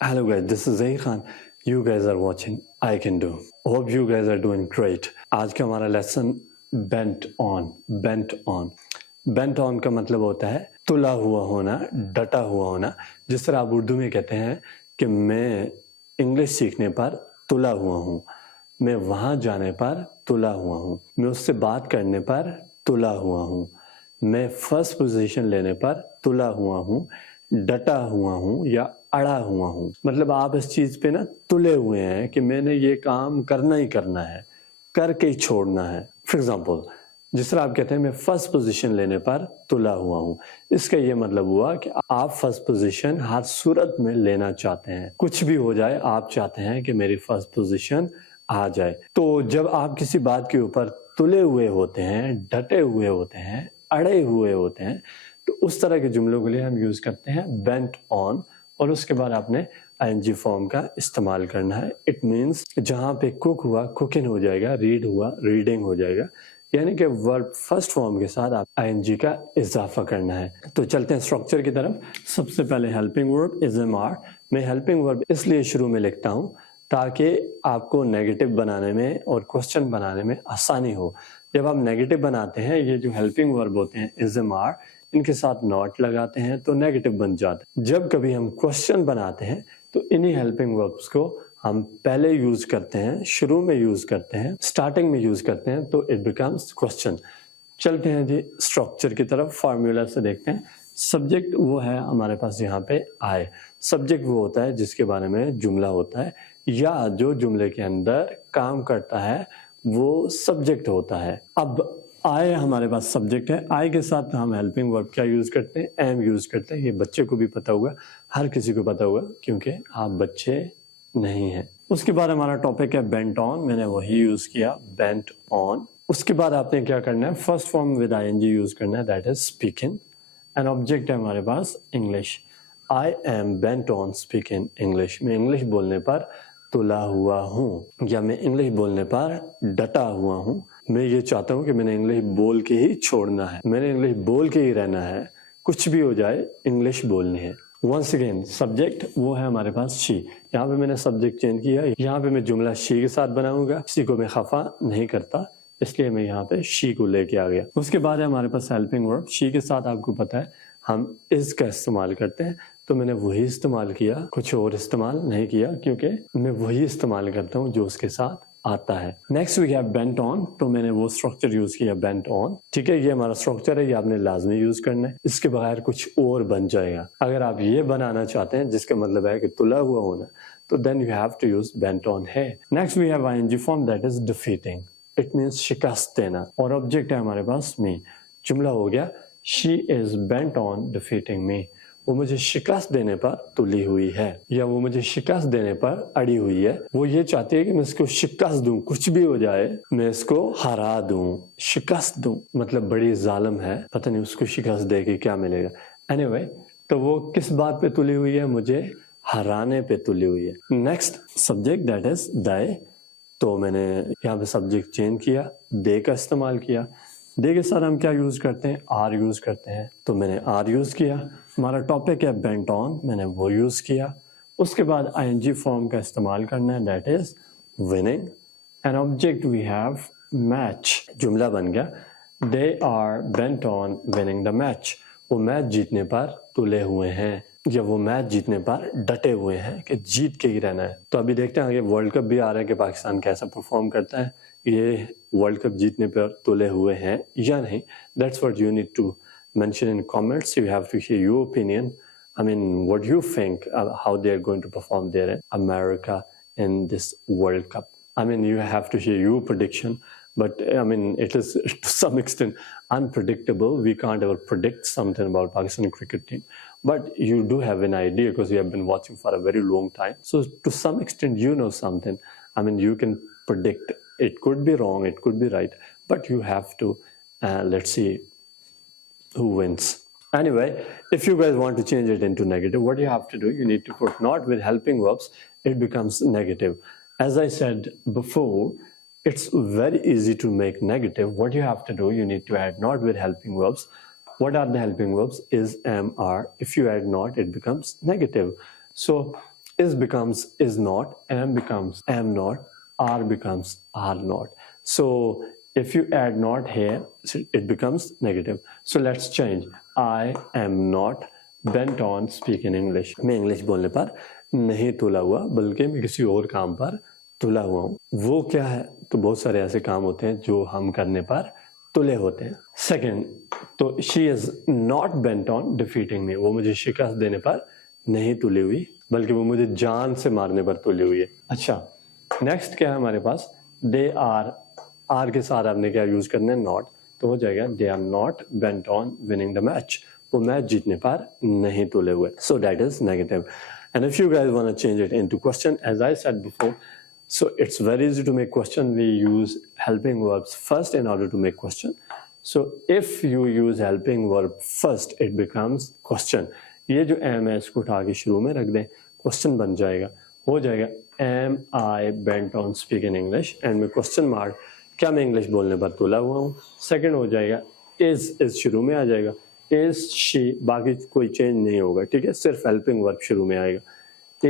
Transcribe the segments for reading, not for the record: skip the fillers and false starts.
Hello guys, this is Zahi Khan. You guys are watching I Can Do. Hope you guys are doing great. आज का हमारा lesson bent on का मतलब होता है तुला हुआ होना, डटा हुआ होना. जिस तरह आप उर्दू में कहते हैं कि मैं इंग्लिश सीखने पर तुला हुआ हूँ, मैं वहाँ जाने पर तुला हुआ हूँ, मैं उससे बात करने पर तुला हुआ हूँ, मैं फर्स्ट पोजीशन लेने पर तुला हुआ हूँ, डटा हुआ हूँ या अड़ा हुआ हूँ. मतलब आप इस चीज पे ना तुले हुए हैं कि मैंने ये काम करना ही करना है, करके ही छोड़ना है. फॉर एग्जाम्पल, जिस तरह आप कहते हैं मैं फर्स्ट पोजीशन लेने पर तुला हुआ हूँ, इसका ये मतलब हुआ कि आप फर्स्ट पोजीशन हर सूरत में लेना चाहते हैं. कुछ भी हो जाए आप चाहते हैं कि मेरी फर्स्ट पोजीशन आ जाए. तो जब आप किसी बात के ऊपर तुले हुए होते हैं, डटे हुए होते हैं, अड़े हुए होते हैं, तो उस तरह के जुमलों के लिए हम यूज करते हैं बेंट ऑन, और उसके बाद आपने आईएनजी फॉर्म का इस्तेमाल करना है. इट मीन्स जहां पे कुक हुआ कुकिंग हो जाएगा, रीड हुआ रीडिंग हो जाएगा, यानी कि वर्ब फर्स्ट फॉर्म के साथ आप आईएनजी का इजाफा करना है. तो चलते हैं स्ट्रक्चर की तरफ. सबसे पहले helping verb is am are. मैं हेल्पिंग वर्ब इसलिए शुरू में लिखता हूँ ताकि आपको नेगेटिव बनाने में और क्वेश्चन बनाने में आसानी हो. जब आप नेगेटिव बनाते हैं, ये जो हेल्पिंग वर्ब होते हैं इज एम आर, इनके साथ नॉट लगाते हैं तो नेगेटिव बन जाते हैं. जब कभी हम क्वेश्चन बनाते हैं तो इन्हीं हेल्पिंग वर्ब्स को हम पहले यूज करते हैं, शुरू में यूज करते हैं, स्टार्टिंग में यूज करते हैं, तो इट बिकम्स क्वेश्चन. चलते हैं जी स्ट्रक्चर की तरफ. फार्मूला से देखते हैं. सब्जेक्ट वो है हमारे पास यहाँ पे आए. सब्जेक्ट वो होता है जिसके बारे में जुमला होता है, या जो जुमले के अंदर काम करता है वो सब्जेक्ट होता है. अब आई हमारे पास सब्जेक्ट है. आई के साथ हम हेल्पिंग वर्ब क्या यूज करते हैं? एम यूज करते हैं. ये बच्चे को भी पता होगा, हर किसी को पता होगा, क्योंकि आप बच्चे नहीं हैं. उसके बाद हमारा टॉपिक है बेंट ऑन. मैंने वही यूज किया, बेंट ऑन. उसके बाद आपने क्या करना है? First form with ING use करना है, that is speaking. And object है हमारे पास English. I am bent on speaking English. मैं इंग्लिश बोलने पर तुला हुआ हूँ, या मैं इंग्लिश बोलने पर डटा हुआ हूँ. मैं ये चाहता हूँ कि मैंने इंग्लिश बोल के ही छोड़ना है, मैंने इंग्लिश बोल के ही रहना है, कुछ भी हो जाए इंग्लिश बोलनी है. वंस अगेन सब्जेक्ट वो है हमारे पास शी. यहाँ पे मैंने सब्जेक्ट चेंज किया. यहाँ पे मैं जुमला शी के साथ बनाऊंगा. किसी को मैं खफा नहीं करता, इसलिए मैं यहाँ पे शी को लेके आ गया. उसके बाद है हमारे पास हेल्पिंग वर्ब. शी के साथ आपको पता है हम इज का इस्तेमाल करते हैं, तो मैंने वही इस्तेमाल किया, कुछ और इस्तेमाल नहीं किया, क्योंकि मैं वही इस्तेमाल करता हूँ जो उसके साथ आता है. Next we have bent on. तो मैंने वो स्ट्रक्चर यूज किया, बेंट ऑन. ठीक है, ये हमारा स्ट्रक्चर है, ये आपने लाजमी यूज करना है. इसके बगैर कुछ और बन जाएगा. अगर आप ये बनाना चाहते हैं जिसका मतलब है कि तुला हुआ होना, तो then you have to use bent on है. Next we have ING form, that is defeating. It means शिकस्त देना, और ऑब्जेक्ट है हमारे पास मी. जुमला हो गया she is bent on defeating me. वो मुझे शिकस्त देने पर तुली हुई है, या वो मुझे शिकस्त देने पर अड़ी हुई है. वो ये चाहती है कि मैं इसको शिकस्त दूं, कुछ भी हो जाए मैं इसको हरा दूं, शिकस्त दूं. मतलब बड़ी जालिम है, पता नहीं उसको शिकस्त दे के क्या मिलेगा. एनीवे, तो वो किस बात पे तुली हुई है? मुझे हराने पे तुली हुई है. Next subject that is they. तो मैंने यहाँ पे सब्जेक्ट चेंज किया, दे का इस्तेमाल किया. दे के साथ हम क्या यूज करते हैं? आर यूज करते हैं, तो मैंने आर यूज किया. हमारा टॉपिक है बेंट ऑन, मैंने वो यूज किया. उसके बाद आईएनजी फॉर्म का इस्तेमाल करना है, that is winning. An object we have match. जुमला बन गया they are bent on winning the match. वो मैच जीतने पर तुले हुए हैं, या वो मैच जीतने पर डटे हुए हैं कि जीत के ही रहना है. तो अभी देखते हैं आगे वर्ल्ड कप भी आ रहा है कि पाकिस्तान कैसा परफॉर्म करता है. ये वर्ल्ड कप जीतने पर तुले हुए हैं या नहीं, that's what you need to mention in comments. You have to hear your opinion. I mean, what do you think how they are going to perform there in America in this World Cup? I mean, you have to share your prediction, but I mean, it is to some extent unpredictable. We can't ever predict something about Pakistan cricket team, but you do have an idea because you have been watching for a very long time. So to some extent, you know something. I mean, you can predict. It could be wrong, it could be right, but you have to, let's see who wins. Anyway, if you guys want to change it into negative, what you have to do, you need to put not with helping verbs, it becomes negative. As I said before, it's very easy to make negative. What you have to do, you need to add not with helping verbs. What are the helping verbs? Is, am, are. If you add not, it becomes negative. So is becomes is not, am becomes am not, are becomes are not. So if you add not here, it becomes negative. So let's change. I am not bent on speaking English. मैं English बोलने पर नहीं तुला हुआ, बल्कि मैं किसी और काम पर तुला हुआ हूँ. वो क्या है? तो बहुत सारे ऐसे काम होते हैं जो हम करने पर तुले होते हैं. सेकेंड, तो she is not bent on defeating me. वो मुझे शिकस्त देने पर नहीं तुली हुई, बल्कि वो मुझे जान से मारने पर तुली हुई है. अच्छा, नेक्स्ट क्या है हमारे पास? दे आर के साथ आपने क्या यूज करना है? नॉट. तो हो जाएगा they are not bent on winning the match. वो मैच जीतने पर नहीं तुले हुए. So that is negative. And if you guys want to change it into question, as I said before, so it's very easy to make question. We use helping verbs first in order to make question. So if you use helping verb first, it becomes question. ये जो am है इसको उठा के शुरू में रख दें, question बन जाएगा. हो जाएगा am I bent on speaking English, and में question mark, क्या मैं इंग्लिश बोलने पर तुला हुआ हूँ. सेकेंड हो जाएगा is शुरू में आ जाएगा. is she, बाकी कोई चेंज नहीं होगा, ठीक है, सिर्फ helping verb शुरू में आएगा.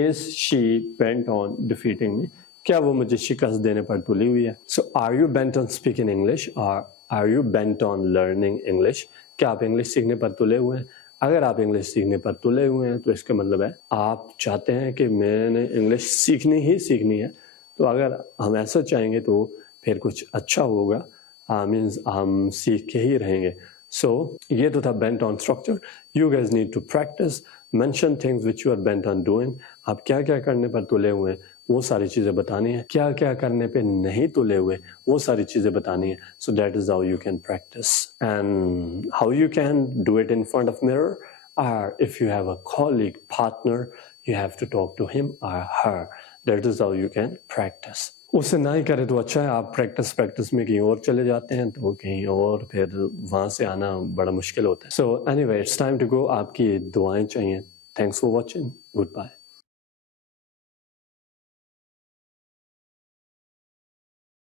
is she bent on defeating me, क्या वो मुझे शिकस्त देने पर तुली हुई है. So are you bent on speaking English, और are you bent on learning English, क्या आप इंग्लिश सीखने पर तुले हुए हैं. अगर आप इंग्लिश सीखने पर तुले हुए हैं तो इसका मतलब है आप चाहते हैं कि मैंने इंग्लिश सीखनी ही सीखनी है. तो अगर हम ऐसा चाहेंगे तो फिर कुछ अच्छा होगा, मीन्स हम सीख के ही रहेंगे. सो ये तो था bent on structure. You guys need to practice, mention things which you are bent on doing. आप क्या क्या करने पर तुले हुए हैं वो सारी चीजें बतानी है, क्या क्या करने पे नहीं तुले हुए वो सारी चीजें बतानी है. So that is how you can practise. And how you can do it in front of mirror, और if you have a colleague, partner, you have to talk to him और her. That is how you can practise. उससे ना ही करे तो अच्छा है, आप practice में कहीं और चले जाते हैं तो कहीं और फिर वहां से आना बड़ा मुश्किल होता है. So anyway, it's time to go. आपकी दुआएं चाहिए. Thanks for watching. Good bye.